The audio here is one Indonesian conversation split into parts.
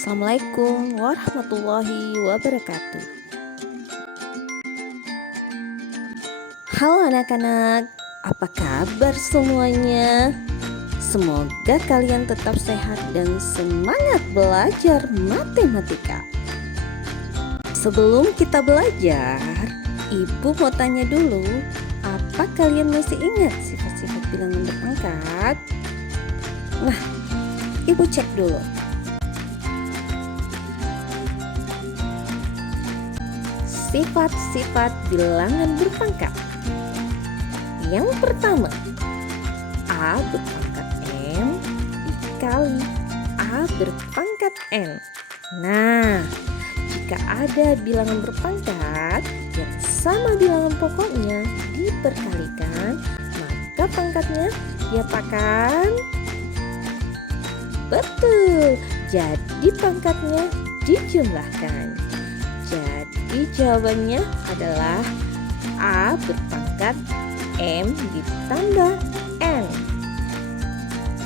Assalamualaikum warahmatullahi wabarakatuh. Halo anak-anak, apa kabar semuanya? Semoga kalian tetap sehat dan semangat belajar matematika. Sebelum kita belajar, Ibu mau tanya dulu, apa kalian masih ingat sifat-sifat bilangan berpangkat? Nah, Ibu cek dulu. Sifat-sifat bilangan berpangkat. Yang pertama, A berpangkat M dikali A berpangkat N. Nah, jika ada bilangan berpangkat yang sama bilangan pokoknya diperkalikan, maka pangkatnya diapakan? Betul, jadi pangkatnya dijumlahkan. Jadi jawabannya adalah A berpangkat M ditambah N.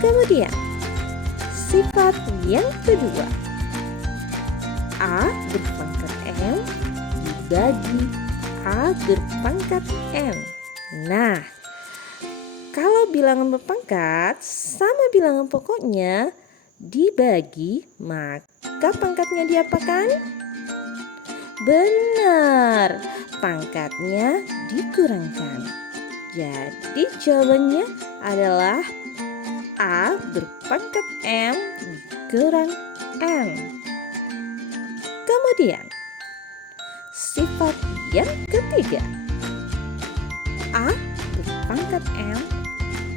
Kemudian sifat yang kedua, A berpangkat M dibagi A berpangkat N. Nah, kalau bilangan berpangkat sama bilangan pokoknya dibagi, maka pangkatnya diapakan? Benar, pangkatnya dikurangkan. Jadi jawabannya adalah A berpangkat M dikurang N. Kemudian sifat yang ketiga, A berpangkat M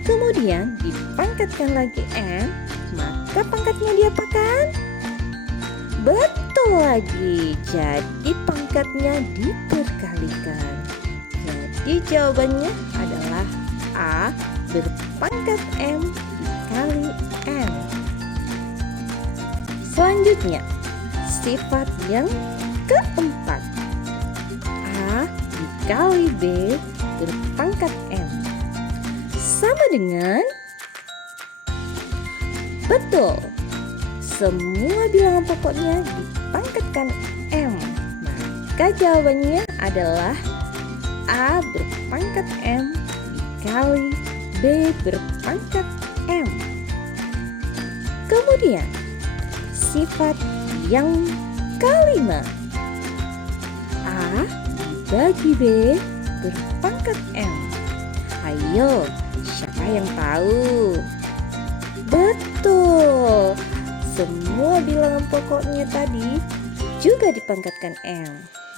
kemudian dipangkatkan lagi N, maka pangkatnya diapakan? Betul lagi, jadi pangkatnya diperkalikan. Jadi jawabannya adalah A berpangkat M dikali N. Selanjutnya, sifat yang keempat, A dikali B berpangkat M. Sama dengan, betul, semua bilangan pokoknya dipangkatkan M, maka jawabannya adalah A berpangkat M dikali B berpangkat M. Kemudian sifat yang kelima, A dibagi B berpangkat M. Ayo, siapa yang tahu? Betul, semua bilangan pokoknya tadi juga dipangkatkan M.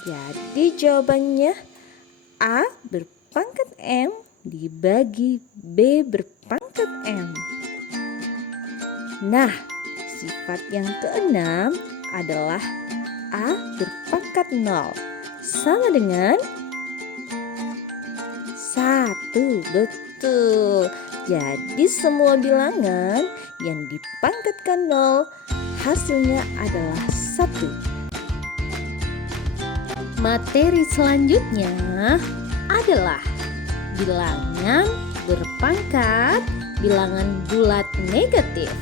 Jadi jawabannya A berpangkat M dibagi B berpangkat M. Nah, sifat yang keenam adalah A berpangkat 0 sama dengan 1. Betul. Jadi semua bilangan yang dipangkatkan 0 hasilnya adalah 1. Materi selanjutnya adalah bilangan berpangkat bilangan bulat negatif.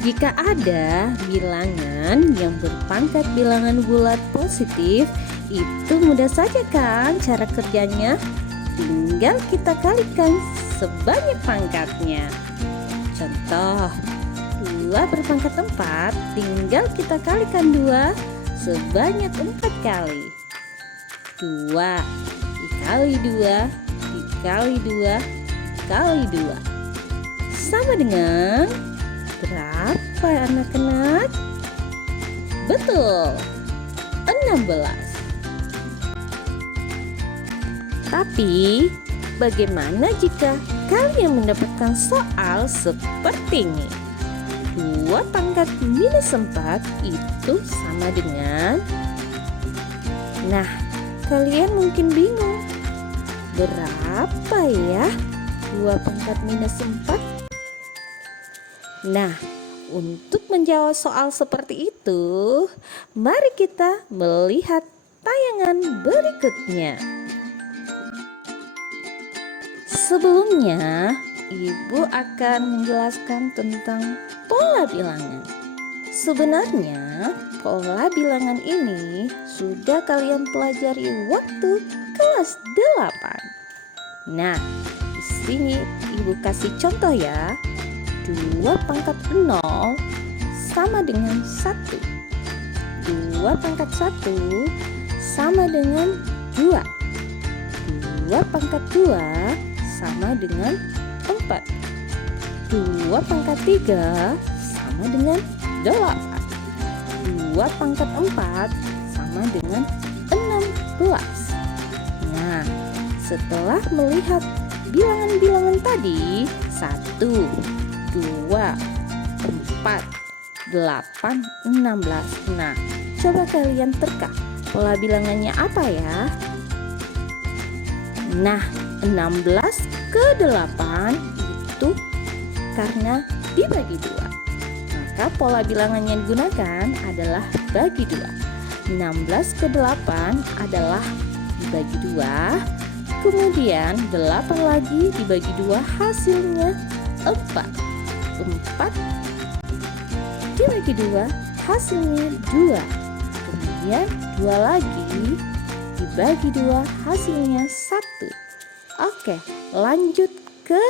Jika ada bilangan yang berpangkat bilangan bulat positif, itu mudah saja kan cara kerjanya? Tinggal kita kalikan sebanyak pangkatnya. Contoh, 2 berpangkat 4, tinggal kita kalikan 2 sebanyak 4 kali. 2 dikali 2 dikali 2 kali 2 sama dengan berapa anak-anak? Betul, 16. Tapi bagaimana jika kalian mendapatkan soal seperti ini? 2 pangkat minus 4 itu sama dengan, nah, kalian mungkin bingung, berapa ya 2 pangkat minus 4? Nah, untuk menjawab soal seperti itu, mari kita melihat tayangan berikutnya. Sebelumnya, Ibu akan menjelaskan tentang pola bilangan. Sebenarnya pola bilangan ini sudah kalian pelajari waktu kelas 8. Nah, di sini Ibu kasih contoh ya. 2 pangkat 0 sama dengan 1. 2 pangkat 1 sama dengan 2. 2 pangkat 2 sama dengan 4. 2 pangkat 3 sama dengan 8. 2 pangkat 4 sama dengan 16. Nah, setelah melihat bilangan-bilangan tadi 1, 2, 4, 8, 16. Nah, coba kalian terka pola bilangannya apa ya? Nah, 16 ke 8 itu karena dibagi 2. Maka pola bilangan yang digunakan adalah bagi 2. 16 ke 8 adalah dibagi 2. Kemudian 8 lagi dibagi 2 hasilnya 4. 4 dibagi 2 hasilnya 2. Kemudian 2 lagi dibagi 2 hasilnya 1. Oke, lanjut ke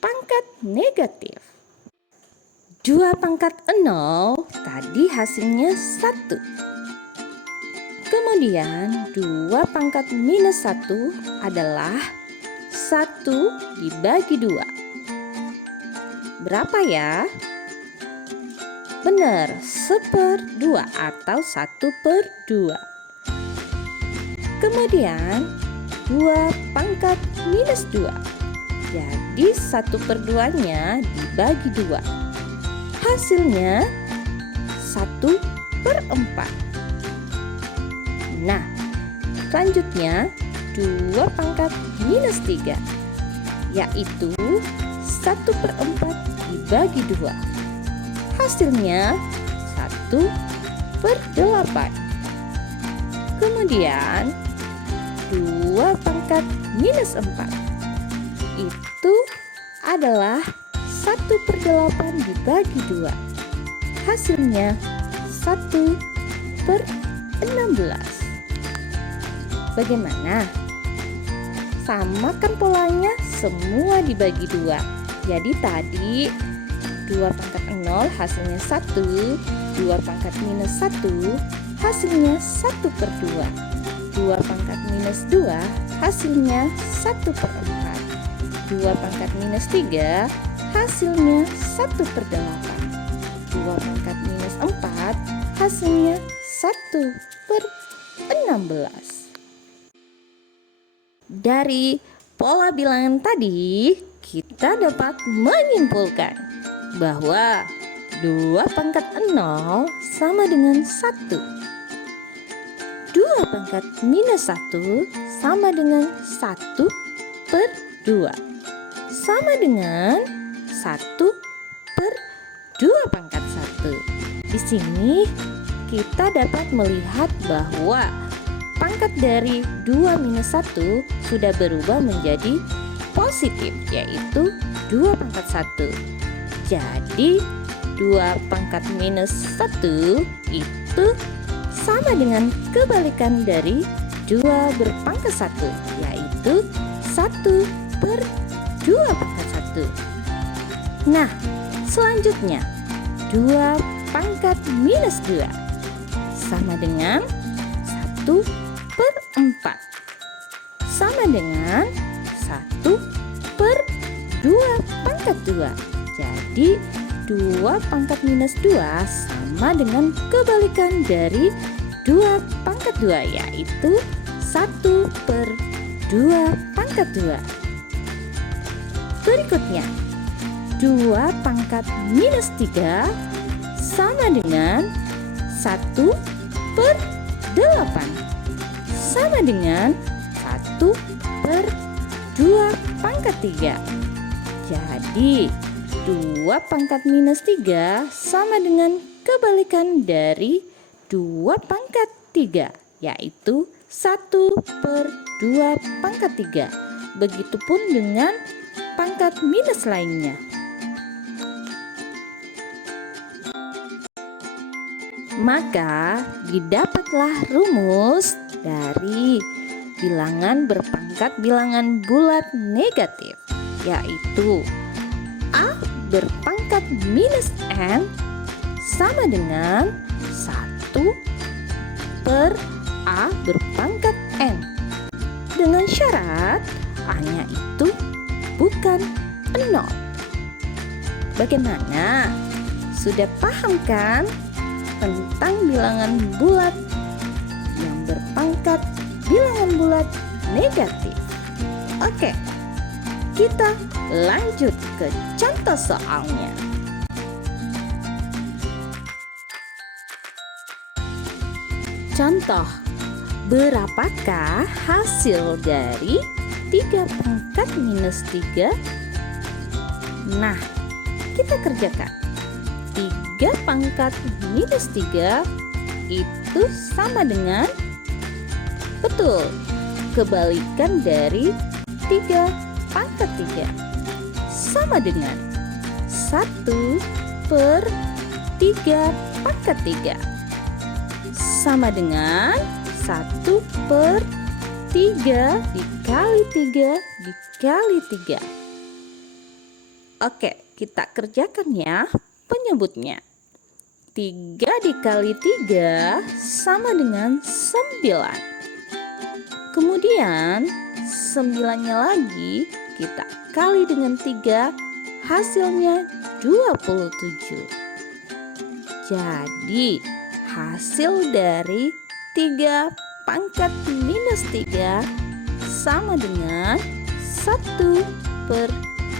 pangkat negatif. 2 pangkat 0 tadi hasilnya 1. Kemudian 2 pangkat minus 1 adalah 1 dibagi 2. Berapa ya? Benar, 1/2 atau 1/2. Kemudian 2 pangkat minus 2. Jadi 1/2-nya dibagi 2. Hasilnya 1/4. Nah, selanjutnya 2 pangkat minus 3, yaitu 1/4 dibagi 2. Hasilnya 1/8. Kemudian 2 pangkat minus 4 itu adalah 1/8 dibagi 2. Hasilnya 1/16. Bagaimana? Sama kan polanya, semua dibagi 2. Jadi tadi 2 pangkat 0 hasilnya 1, 2 pangkat minus 1 hasilnya 1/2. 2 pangkat minus 2 hasilnya 1/4. 2 pangkat minus 3 hasilnya 1/8. 2 pangkat minus 4 hasilnya 1/16. Dari pola bilangan tadi, kita dapat menyimpulkan bahwa 2 pangkat 0 sama dengan 1. 2 pangkat minus 1 sama dengan 1/2. Sama dengan 1/2 pangkat 1. Di sini kita dapat melihat bahwa pangkat dari 2 minus 1 sudah berubah menjadi positif, yaitu 2 pangkat 1. Jadi 2 pangkat minus 1 itu sama dengan kebalikan dari 2 berpangkat 1, yaitu 1/2 pangkat 1. Nah, selanjutnya 2 pangkat minus 2 sama dengan 1/4. Sama dengan 1/2 pangkat 2. Jadi 2 pangkat minus 2 sama dengan kebalikan dari 2 pangkat 2, yaitu 1/2 pangkat 2. Berikutnya 2 pangkat minus 3 sama dengan 1/8. Sama dengan 1/2 pangkat 3. Jadi 2 pangkat minus 3 sama dengan kebalikan dari 2 pangkat 3, yaitu 1/2 pangkat 3. Begitupun dengan pangkat minus lainnya. Maka didapatlah rumus dari bilangan berpangkat bilangan bulat negatif, yaitu A berpangkat minus N sama dengan 1 per A berpangkat N, dengan syarat A-nya itu bukan 0. Bagaimana? Sudah paham kan tentang bilangan bulat yang berpangkat bilangan bulat negatif? Oke, kita lanjut ke contoh soalnya. Contoh, berapakah hasil dari 3 pangkat minus 3? Nah, kita kerjakan. 3 pangkat minus 3 itu sama dengan, betul, kebalikan dari 3 pangkat 3. Sama dengan 1 per 3 pangkat 3. Sama dengan 1 per 3 dikali 3 dikali 3. Oke, kita kerjakan ya penyebutnya. 3 dikali 3 sama dengan 9. Kemudian 9-nya lagi kita kali dengan 3, hasilnya 27. Jadi hasil dari 3 pangkat minus 3 sama dengan 1 per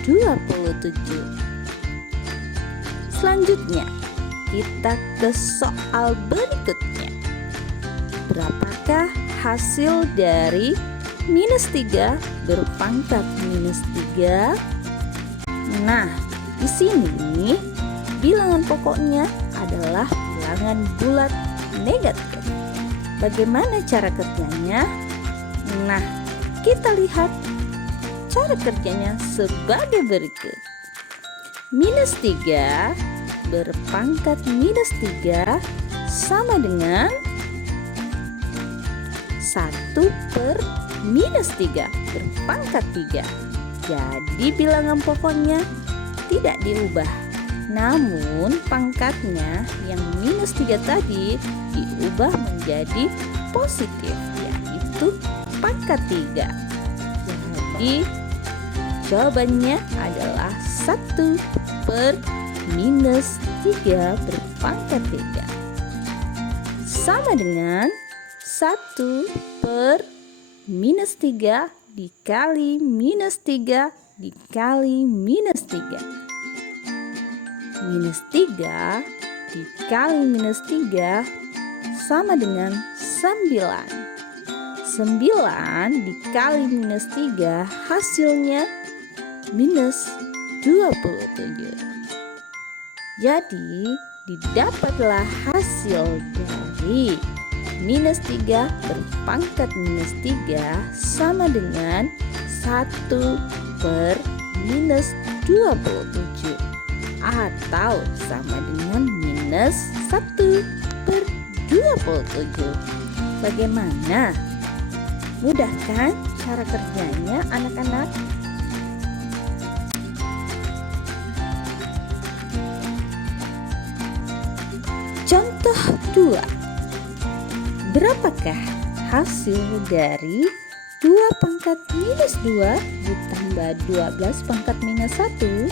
27. Selanjutnya kita ke soal berikutnya. Berapakah hasil dari minus 3 berpangkat minus 3? Nah, di sini bilangan pokoknya adalah bilangan bulat negatif. Bagaimana cara kerjanya? Nah, kita lihat cara kerjanya sebagai berikut. Minus 3 berpangkat minus 3 sama dengan 1 per minus 3 berpangkat 3. Jadi bilangan pokoknya tidak diubah, namun pangkatnya yang minus 3 tadi diubah menjadi positif, yaitu pangkat 3. Jadi jawabannya adalah 1 per minus 3 berpangkat 3 sama dengan 1 per minus 3 dikali minus 3 dikali minus 3. Minus 3 dikali minus 3 sama dengan 9. 9 dikali minus 3 hasilnya minus 27. Jadi didapatlah hasil dari minus 3 berpangkat minus 3 sama dengan 1 per minus 27 atau sama dengan minus 1 per 27. Bagaimana? Mudah kan cara kerjanya anak-anak? Contoh 2. Berapakah hasil dari 2 pangkat minus 2 ditambah 12 pangkat minus 1?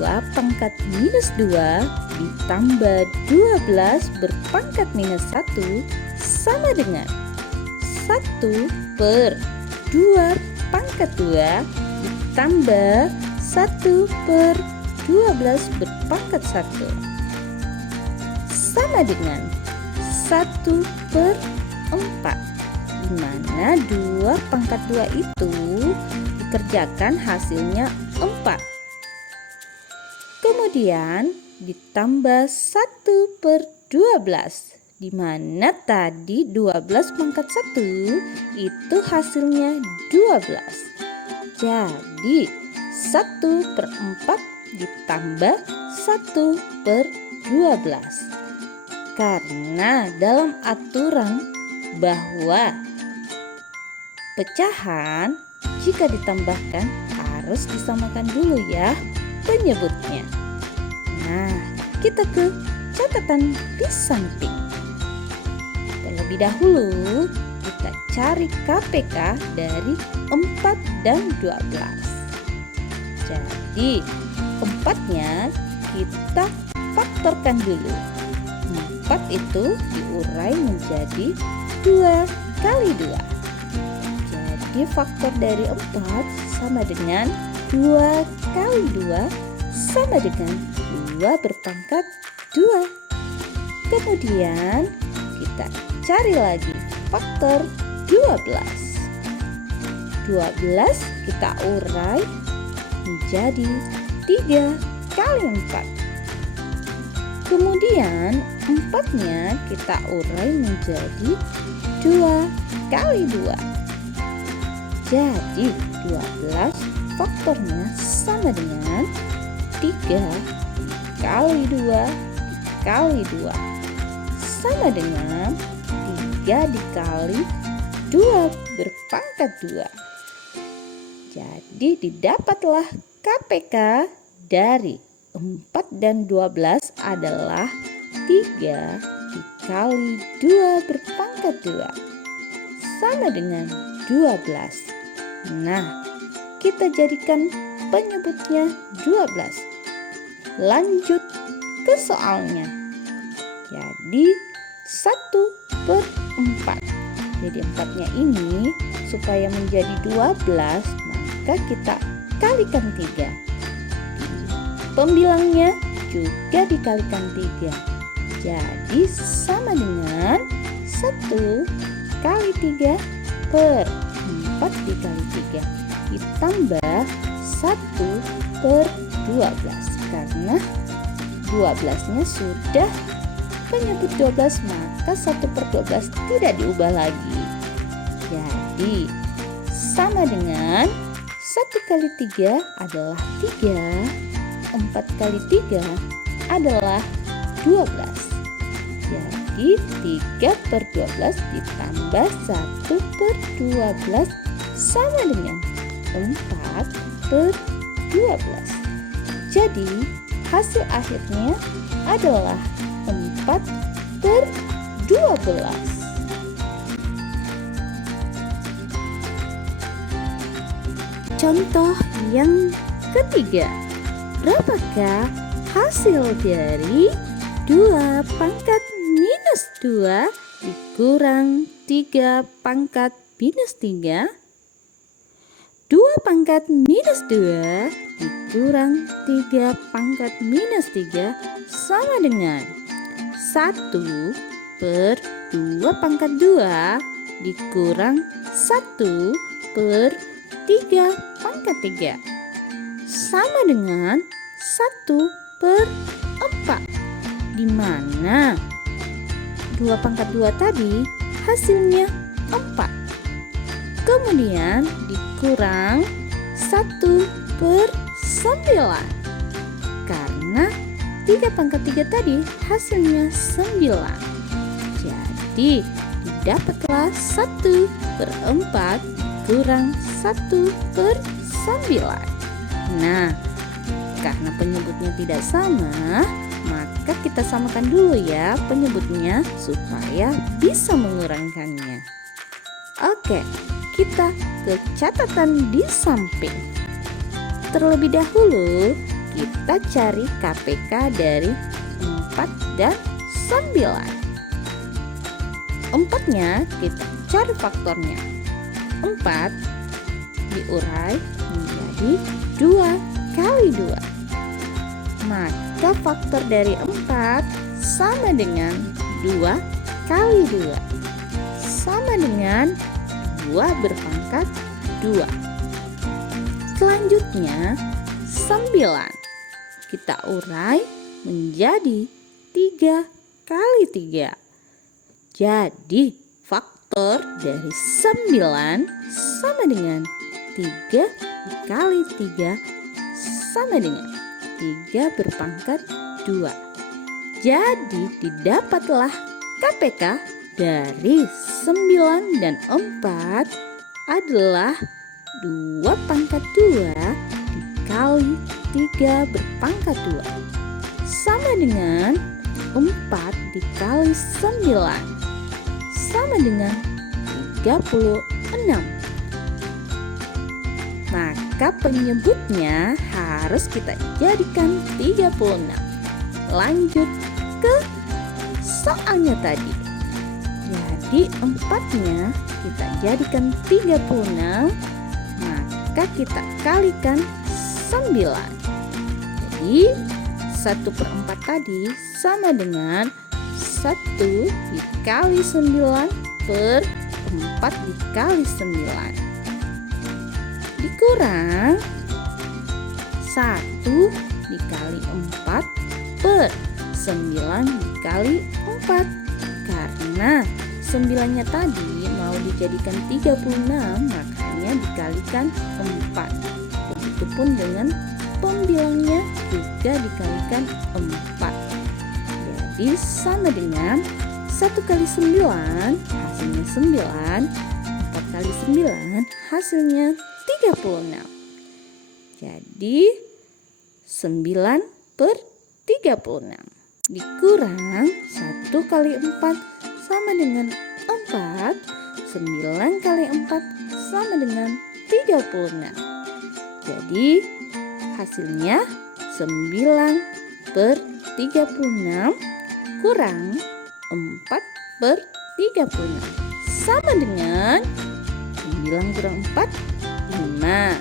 2 pangkat minus 2 ditambah 12 berpangkat minus 1 sama dengan 1 per 2 pangkat 2 ditambah 1 per 12 berpangkat 1 sama dengan 1 per 4, di mana 2 pangkat 2 itu dikerjakan hasilnya 4. Kemudian ditambah 1 per 12, di mana tadi 12 pangkat 1 itu hasilnya 12. Jadi 1 per 4 ditambah 1/12. Karena dalam aturan bahwa pecahan jika ditambahkan harus disamakan dulu ya penyebutnya. Nah, kita ke catatan di samping. Terlebih dahulu kita cari KPK dari 4 dan 12. Jadi 4-nya kita faktorkan dulu. 4 itu diurai menjadi 2 kali 2. Jadi faktor dari 4 sama dengan 2 kali 2 sama dengan 2 berpangkat 2. Kemudian kita cari lagi faktor 12. 12 kita urai menjadi 3 kali 4. Kemudian 4-nya kita urai menjadi 2 kali 2. Jadi 12 faktornya sama dengan 3 kali 2 kali 2 sama dengan 3 dikali 2 berpangkat 2. Jadi didapatlah KPK dari 4 dan 12 adalah 3 dikali 2 berpangkat 2 sama dengan 12. Nah, kita jadikan penyebutnya 12. Lanjut ke soalnya. Jadi 1/4. Jadi 4-nya ini supaya menjadi 12 maka kita kalikan 3. Pembilangnya juga dikalikan 3. Jadi sama dengan 1 kali 3 per 4 dikali 3 ditambah 1/12. Karena 12-nya sudah penyebut 12 maka 1/12 tidak diubah lagi. Jadi sama dengan 1 kali 3 adalah 3, 4 kali 3 adalah 12. Jadi 3/12 ditambah 1/12 sama dengan 4/12. Jadi hasil akhirnya adalah 4/12. Contoh yang ketiga. Berapakah hasil dari 2 pangkat minus 2 dikurang 3 pangkat minus 3? 2 pangkat minus 2 dikurang 3 pangkat minus 3 sama dengan 1/2 pangkat 2 dikurang 1/3 pangkat 3 sama dengan 1/4, di mana 2 pangkat 2 tadi hasilnya 4. Kemudian dikurang 1/9, karena 3 pangkat 3 tadi hasilnya 9. Jadi didapatlah 1/4 kurang 1/9. Nah, karena penyebutnya tidak sama, maka kita samakan dulu ya penyebutnya supaya bisa mengurangkannya. Oke, kita ke catatan di samping. Terlebih dahulu kita cari KPK dari 4 dan 9. 4-nya kita cari faktornya. 4 diurai menjadi 2 kali 2. Maka faktor dari 4 sama dengan 2 kali 2 sama dengan 2 berpangkat 2. Selanjutnya 9 kita urai menjadi 3 kali 3. Jadi faktor dari 9 sama dengan 3 kali 3 sama dengan 3 berpangkat 2. Jadi didapatlah KPK dari 9 dan 4 adalah 2 pangkat 2 dikali 3 berpangkat 2 sama dengan 4 dikali 9 sama dengan 36. Maka penyebutnya harus kita jadikan 36. Lanjut ke soalnya tadi. Jadi 4-nya kita jadikan 36, maka kita kalikan 9. Jadi 1/4 tadi sama dengan 1 dikali 9 per 4 dikali 9 dikurang 1 dikali 4 per 9 dikali 4. Karena 9-nya tadi mau dijadikan 36, makanya dikalikan 4. Begitupun dengan pembilangnya juga dikalikan 4. Jadi sama dengan 1 kali 9 hasilnya 9, 4 kali 9 hasilnya 36. Jadi 9 per 36 dikurang 1 kali 4 sama dengan 4. 9 kali 4 sama dengan 36. Jadi hasilnya 9 per 36 kurang 4 per 36 sama dengan 9 kurang 4 5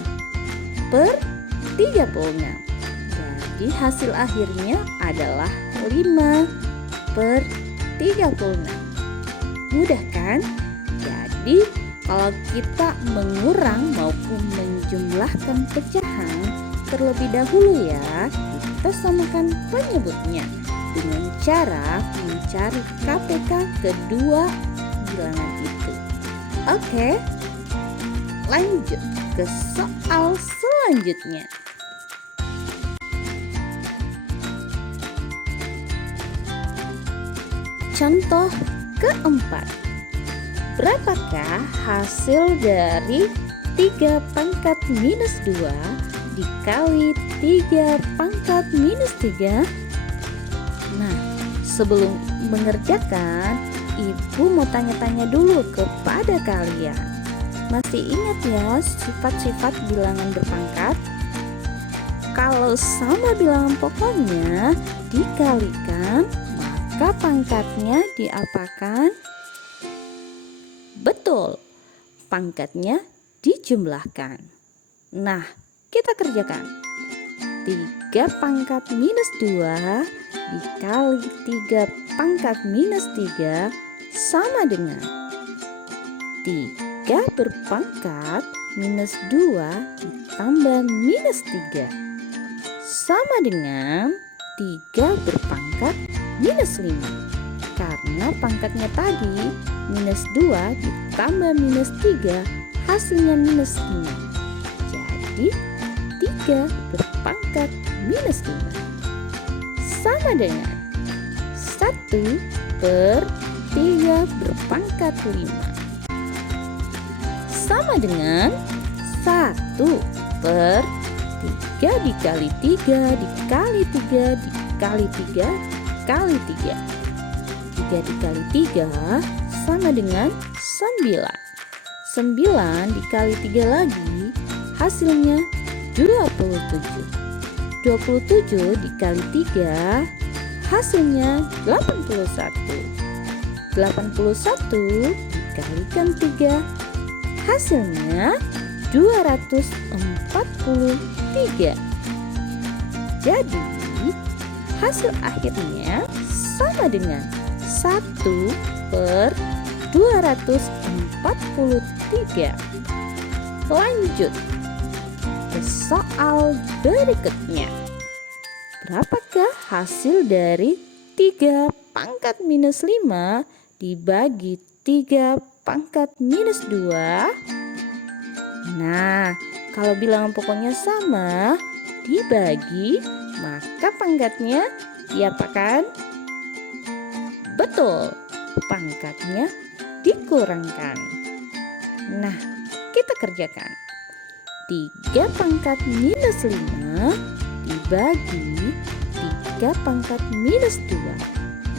per 36. Jadi hasil akhirnya adalah 5 per 36. Mudah kan? Jadi kalau kita mengurang maupun menjumlahkan pecahan terlebih dahulu ya, kita samakan penyebutnya dengan cara mencari KPK kedua bilangan itu. Oke, lanjut ke soal selanjutnya. Contoh keempat. Berapakah hasil dari 3 pangkat minus 2 dikali 3 pangkat minus 3? Nah, sebelum mengerjakan, Ibu mau tanya-tanya dulu kepada kalian. Masih ingat ya sifat-sifat bilangan berpangkat? Kalau sama bilangan pokoknya dikalikan, maka pangkatnya diapakan? Betul, pangkatnya dijumlahkan. Nah, kita kerjakan. 3 pangkat minus 2 dikali 3 pangkat minus 3 sama dengan 3 berpangkat minus 2 ditambah minus 3 sama dengan 3 berpangkat minus 5. Karena pangkatnya tadi minus 2 ditambah minus 3 hasilnya minus 5. Jadi 3 berpangkat minus 5 sama dengan 1 per 3 berpangkat 5 sama dengan 1 per 3 dikali 3 dikali 3 dikali 3 kali 3. 3 dikali 3 sama dengan 9. 9 dikali 3 lagi hasilnya 27. 27 dikali 3 hasilnya 81. 81 dikalikan 3 hasilnya 243. Jadi hasil akhirnya sama dengan 1 per 243. Lanjut ke soal berikutnya. Berapakah hasil dari 3 pangkat minus 5 dibagi 3 pangkat minus 2? Nah, kalau bilangan pokoknya sama, dibagi, maka pangkatnya diapakan? Betul, pangkatnya dikurangkan. Nah, kita kerjakan. 3 pangkat minus 5 dibagi 3 pangkat minus 2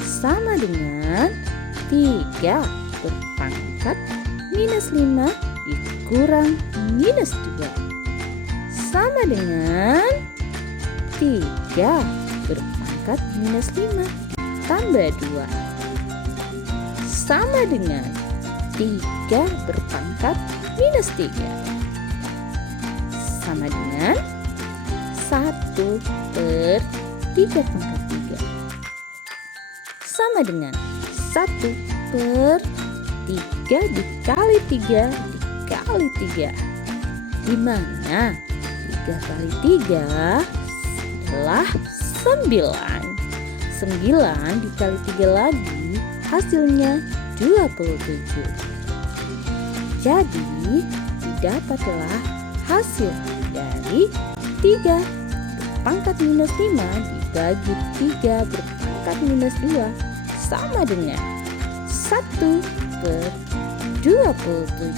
sama dengan 3 berpangkat minus 5 dikurang minus 2 sama dengan 3 berpangkat minus 5 tambah 2 sama dengan 3 berpangkat minus 3 sama dengan 1/3 pangkat 3 sama dengan 1/3 dikali 3 dikali 3, di mana 3 kali 3 adalah 9. 9 dikali 3 lagi hasilnya 27. Jadi didapatlah hasil dari 3 berpangkat minus 5 dibagi 3 berpangkat minus 2 sama dengan 1/27.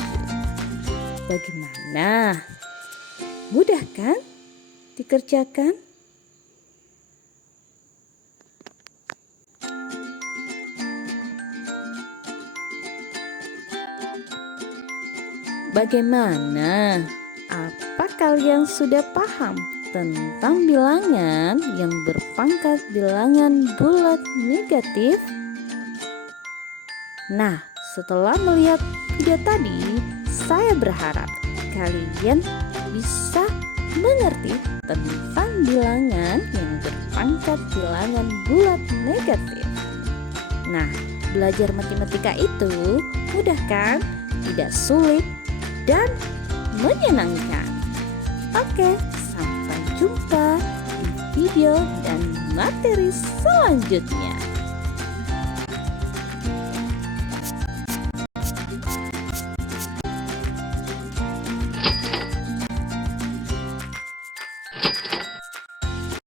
Bagaimana? Mudah kan dikerjakan? Bagaimana? Apa kalian sudah paham tentang bilangan yang berpangkat bilangan bulat negatif? Nah, setelah melihat video tadi, saya berharap kalian bisa mengerti tentang bilangan yang berpangkat bilangan bulat negatif. Nah, belajar matematika itu mudah kan? Tidak sulit dan menyenangkan. Oke, sampai jumpa di video dan materi selanjutnya.